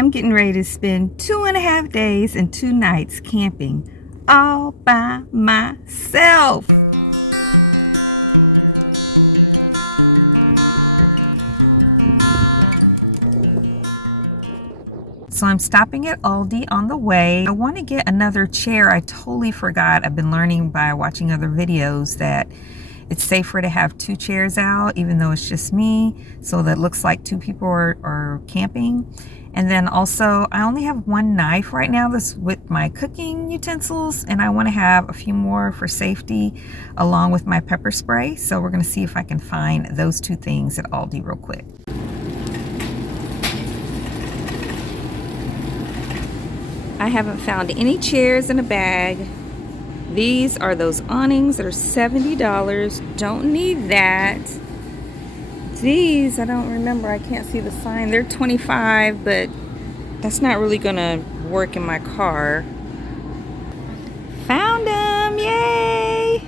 I'm getting ready to spend 2.5 days and 2 nights camping all by myself. So I'm stopping at Aldi on the way. I want to get another chair. I totally forgot. I've been learning by watching other videos that it's safer to have 2 chairs out, even though it's just me, so that looks like 2 people are camping. And then also, I only have 1 knife right now that's with my cooking utensils, and I want to have a few more for safety along with my pepper spray. So we're going to see if I can find those 2 things at Aldi real quick. I haven't found any chairs in a bag. These are those awnings that are $70. Don't need that. These, I don't remember. I can't see the sign. They're $25, but that's not really gonna work in my car. Found them! Yay!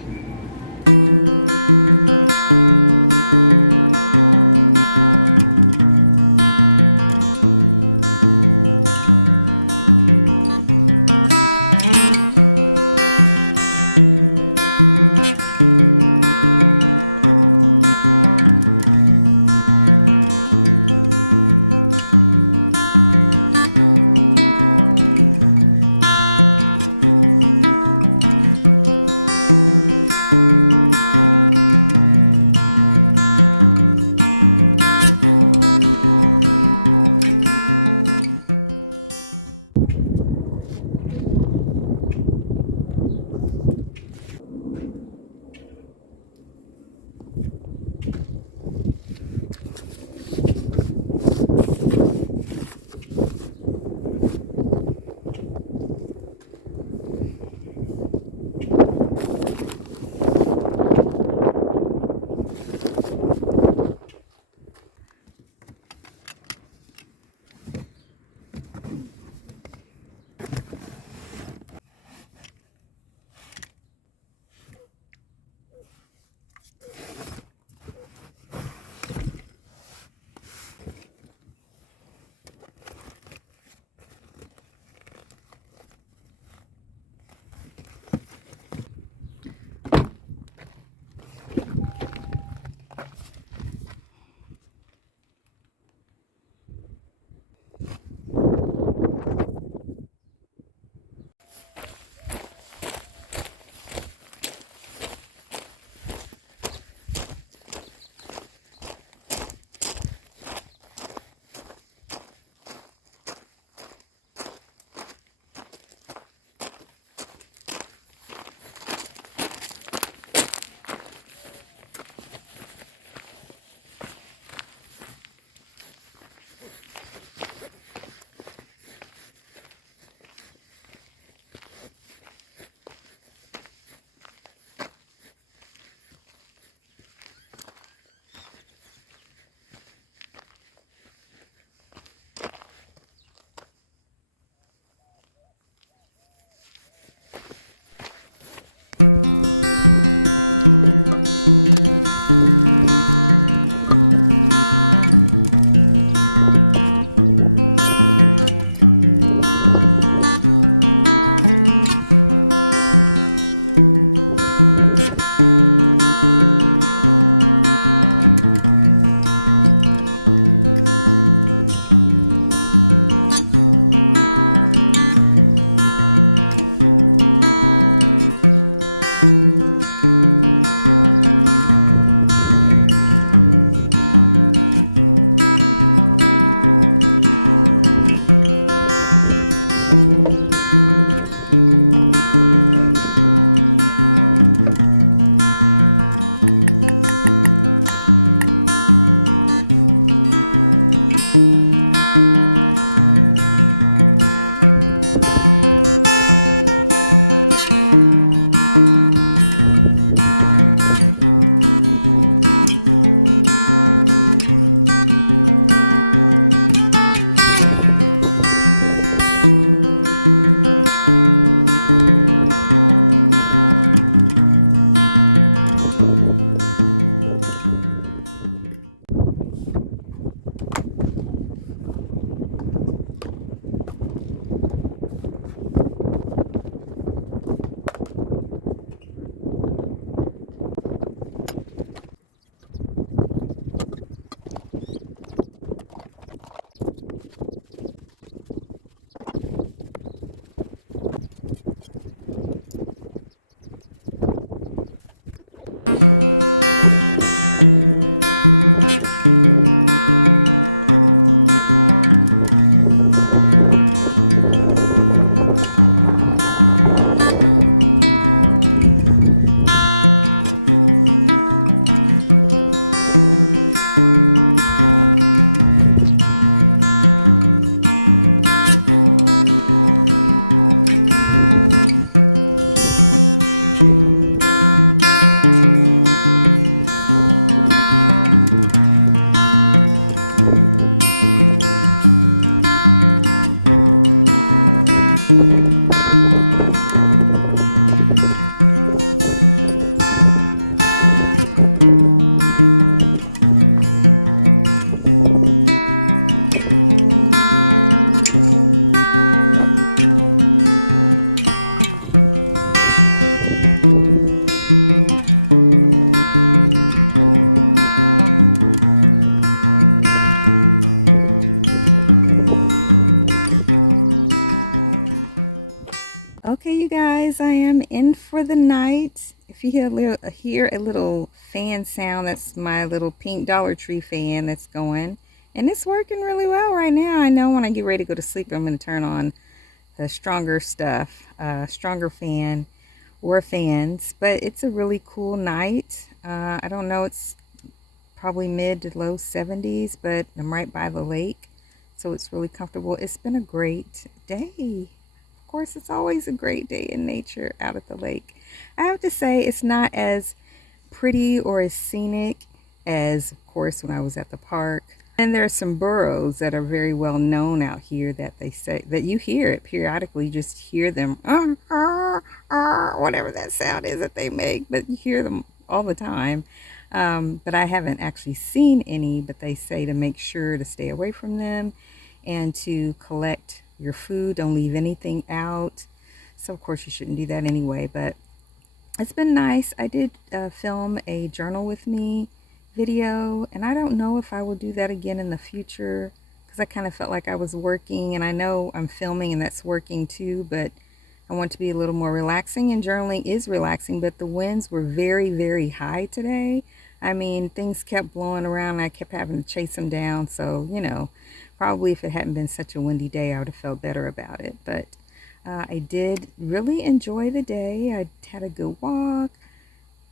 Okay, you guys, I am in for the night. If you hear a little fan sound, that's my little pink Dollar Tree fan that's going. And it's working really well right now. I know when I get ready to go to sleep, I'm going to turn on the stronger stuff, stronger fan or fans. But it's a really cool night. I don't know, it's probably mid to low 70s, but I'm right by the lake. So it's really comfortable. It's been a great day. Of course, it's always a great day in nature out at the lake. I have to say, it's not as pretty or as scenic as, of course, when I was at the park. And there are some burros that are very well known out here that they say that you hear it periodically. You just hear them, whatever that sound is that they make, but you hear them all the time. But I haven't actually seen any, but they say to make sure to stay away from them and to collect your food. Don't leave anything out. So, of course, you shouldn't do that anyway, but it's been nice. I did film a journal with me video, and I don't know if I will do that again in the future because I kind of felt like I was working, and I know I'm filming and that's working too, but I want to be a little more relaxing, and journaling is relaxing, but the winds were very, very high today. I mean, things kept blowing around and I kept having to chase them down. So, you know, probably if it hadn't been such a windy day, I would have felt better about it. But I did really enjoy the day. I had a good walk,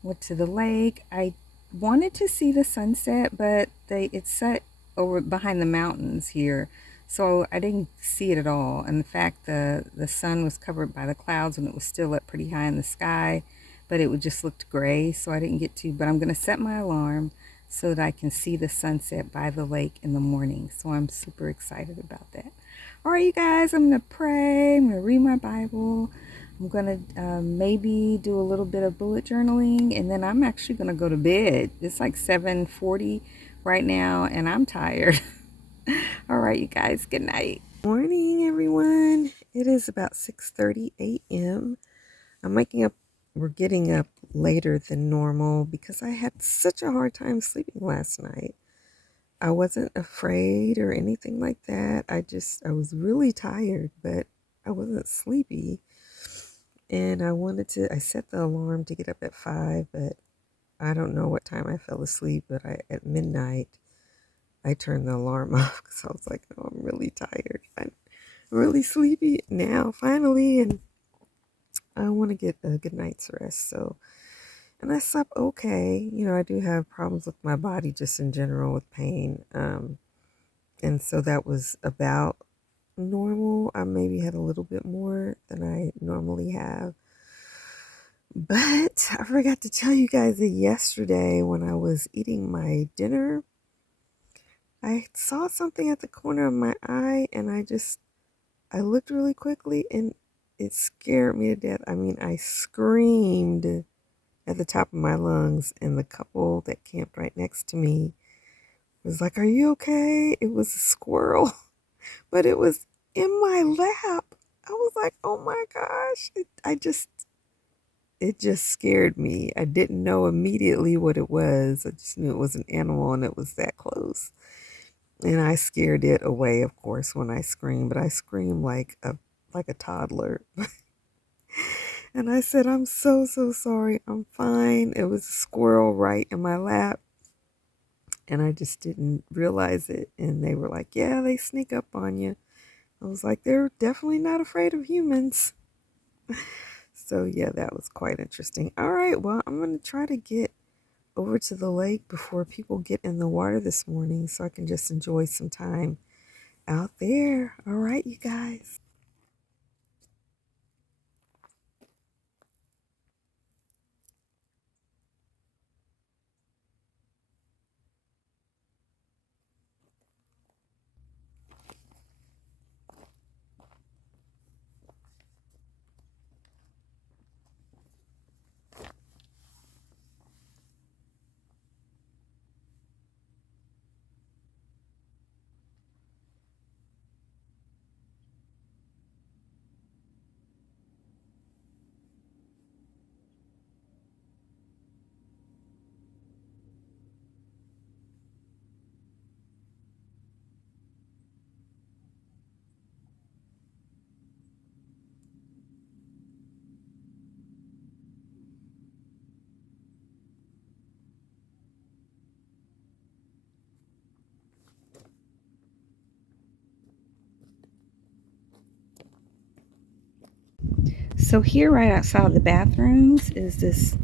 went to the lake. I wanted to see the sunset, but it's set over behind the mountains here. So I didn't see it at all. And in fact, the sun was covered by the clouds and it was still up pretty high in the sky, but it would just looked gray. So I didn't get to, but I'm going to set my alarm so that I can see the sunset by the lake in the morning. So I'm super excited about that. All right, you guys, I'm going to pray. I'm going to read my Bible. I'm going to maybe do a little bit of bullet journaling, and then I'm actually going to go to bed. It's like 7:40 right now, and I'm tired. All right, you guys, good night. Morning, everyone. It is about 6:30 a.m. We're getting up later than normal because I had such a hard time sleeping last night. I wasn't afraid or anything like that. I was really tired, but I wasn't sleepy. And I set the alarm to get up at 5, but I don't know what time I fell asleep, but at midnight, I turned the alarm off because I was like, oh, I'm really tired. I'm really sleepy now, finally, and I want to get a good night's rest. So, and I slept okay. You know, I do have problems with my body just in general with pain. And so that was about normal. I maybe had a little bit more than I normally have. But I forgot to tell you guys that yesterday when I was eating my dinner, I saw something at the corner of my eye and I looked really quickly and it scared me to death. I mean, I screamed at the top of my lungs, and the couple that camped right next to me was like, "Are you okay?" It was a squirrel, but it was in my lap. I was like, "Oh my gosh." It just scared me. I didn't know immediately what it was. I just knew it was an animal and it was that close. And I scared it away, of course, when I screamed, but I screamed like a toddler. And I said, "I'm so, so sorry. I'm fine." It was a squirrel right in my lap. And I just didn't realize it. And they were like, "Yeah, they sneak up on you." I was like, "They're definitely not afraid of humans." So yeah, that was quite interesting. All right, well, I'm going to try to get over to the lake before people get in the water this morning so I can just enjoy some time out there. All right, you guys. So here right outside the bathrooms is this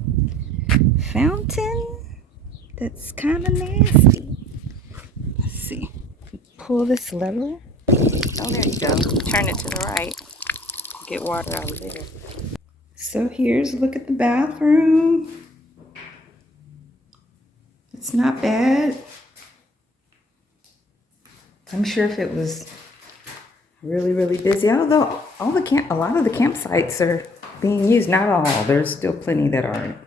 fountain that's kind of nasty. Let's see. Pull this lever. Oh, there you go. Turn it to the right. Get water out of there. So here's a look at the bathroom. It's not bad. I'm sure if it was really, really busy, although a lot of the campsites are being used, not all. There's still plenty that aren't.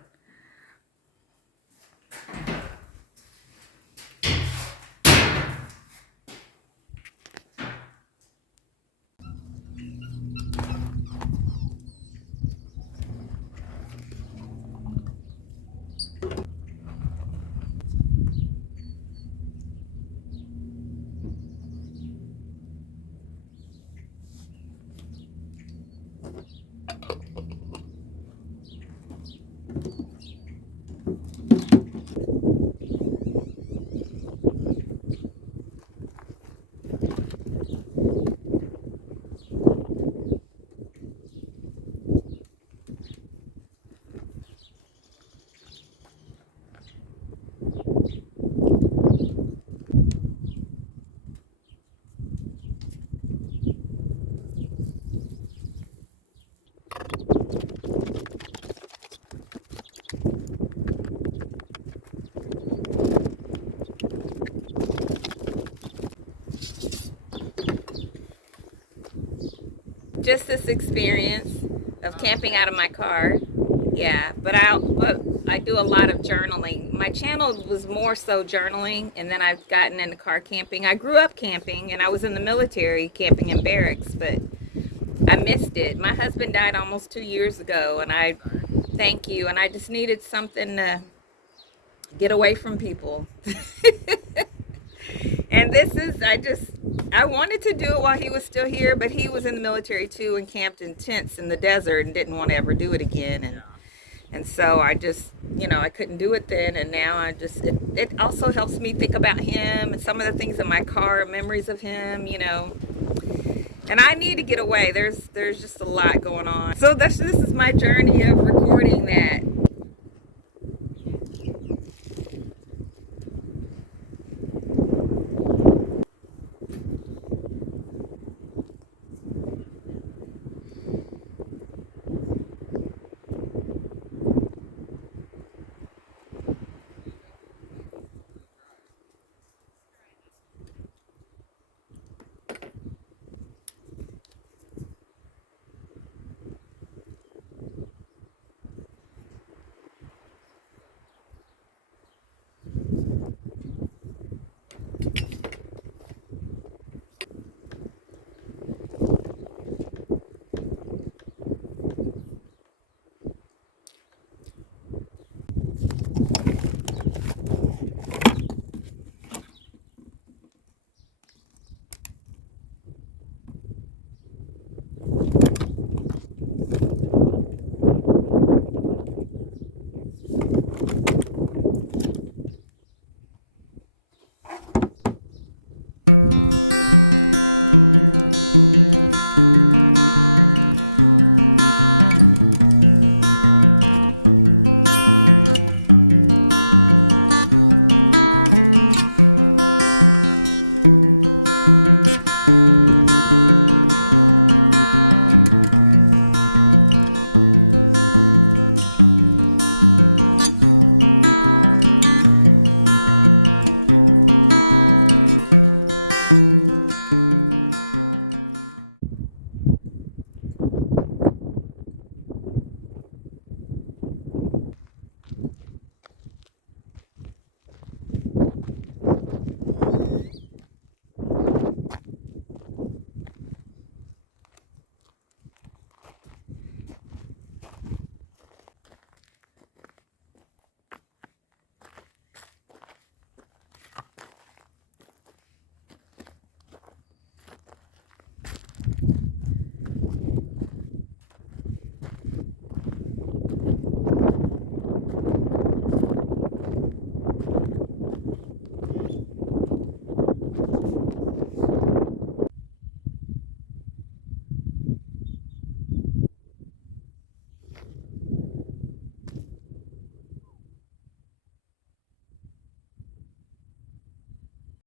Just this experience of camping out of my car. Yeah, but I do a lot of journaling. My channel was more so journaling, and then I've gotten into car camping. I grew up camping, and I was in the military camping in barracks, but I missed it. My husband died almost 2 years ago, and thank you, and I just needed something to get away from people. And I wanted to do it while he was still here, but he was in the military too and camped in tents in the desert and didn't want to ever do it again. And so I just, I couldn't do it then. And now it also helps me think about him and some of the things in my car, memories of him, And I need to get away. There's just a lot going on. So this is my journey of recording that.